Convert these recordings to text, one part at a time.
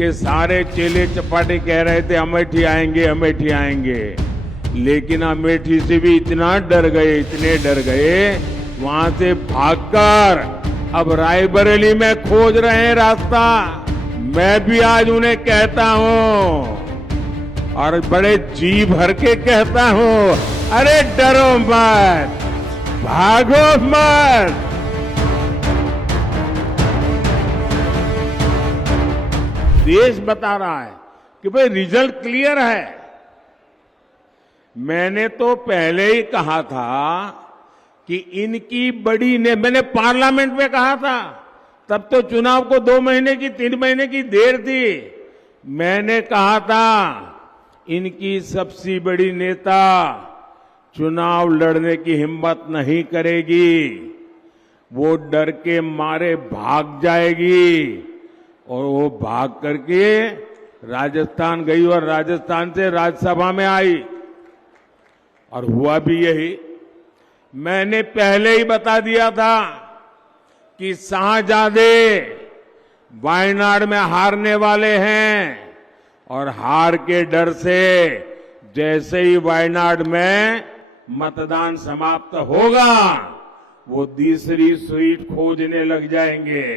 उनके सारे चेले चपाटे कह रहे थे अमेठी आएंगे, अमेठी आएंगे, लेकिन अमेठी से भी इतना डर गए, इतने डर गए, वहां से भागकर अब रायबरेली में खोज रहे हैं रास्ता। मैं भी आज उन्हें कहता हूं और बड़े जी भर के कहता हूं, अरे डरो मत, भागो मत। देश बता रहा है कि भाई रिजल्ट क्लियर है। मैंने तो पहले ही कहा था कि इनकी बड़ी ने, मैंने पार्लियामेंट में कहा था, तब तो चुनाव को 2 महीने की 3 महीने की देर थी। मैंने कहा था इनकी सबसे बड़ी नेता चुनाव लड़ने की हिम्मत नहीं करेगी, वो डर के मारे भाग जाएगी। और वो भाग करके राजस्थान गई और राजस्थान से राज्यसभा में आई और हुआ भी यही। मैंने पहले ही बता दिया था कि शाहजादे वायनाड में हारने वाले हैं और हार के डर से जैसे ही वायनाड में मतदान समाप्त होगा वो दूसरी सीट खोजने लग जाएंगे।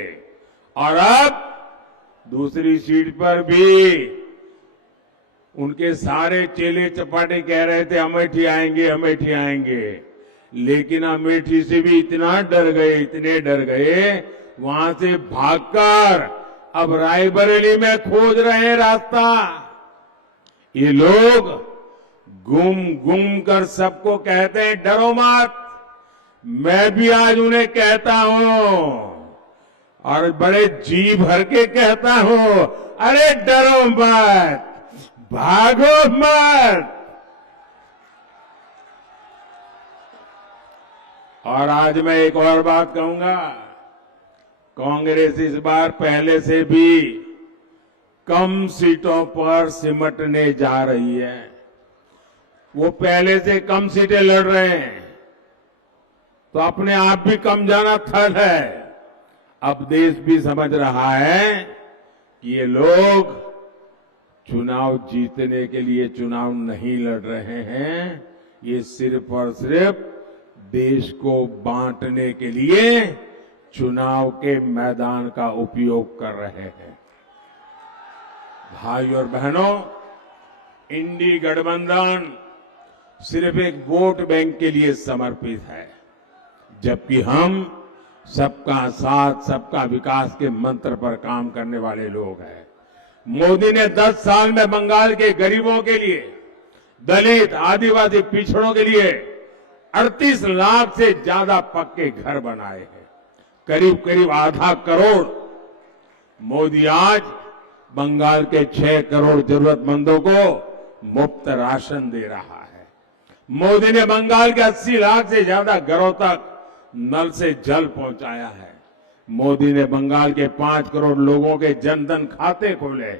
और अब दूसरी सीट पर भी उनके सारे चेले चपाटे कह रहे थे अमेठी आएंगे, अमेठी आएंगे, लेकिन अमेठी से भी इतना डर गए, इतने डर गए, वहां से भागकर अब रायबरेली में खोज रहे हैं रास्ता। ये लोग गुम गुम कर सबको कहते हैं डरो मत। मैं भी आज उन्हें कहता हूं और बड़े जी भर के कहता हूं, अरे डरो मत, भागो मत। और आज मैं एक और बात कहूंगा, कांग्रेस इस बार पहले से भी कम सीटों पर सिमटने जा रही है। वो पहले से कम सीटें लड़ रहे हैं तो अपने आप भी कम जाना थल है। अब देश भी समझ रहा है कि ये लोग चुनाव जीतने के लिए चुनाव नहीं लड़ रहे हैं, ये सिर्फ और सिर्फ देश को बांटने के लिए चुनाव के मैदान का उपयोग कर रहे हैं। भाई और बहनों, इंडी गठबंधन सिर्फ एक वोट बैंक के लिए समर्पित है, जबकि हम सबका साथ सबका विकास के मंत्र पर काम करने वाले लोग हैं। मोदी ने 10 साल में बंगाल के गरीबों के लिए, दलित आदिवासी पिछड़ों के लिए 38 लाख से ज्यादा पक्के घर बनाए हैं, करीब करीब आधा करोड़। मोदी आज बंगाल के 6 करोड़ जरूरतमंदों को मुफ्त राशन दे रहा है। मोदी ने बंगाल के 80 लाख से ज्यादा घरों तक नल से जल पहुंचाया है। मोदी ने बंगाल के 5 करोड़ लोगों के जनधन खाते खोले।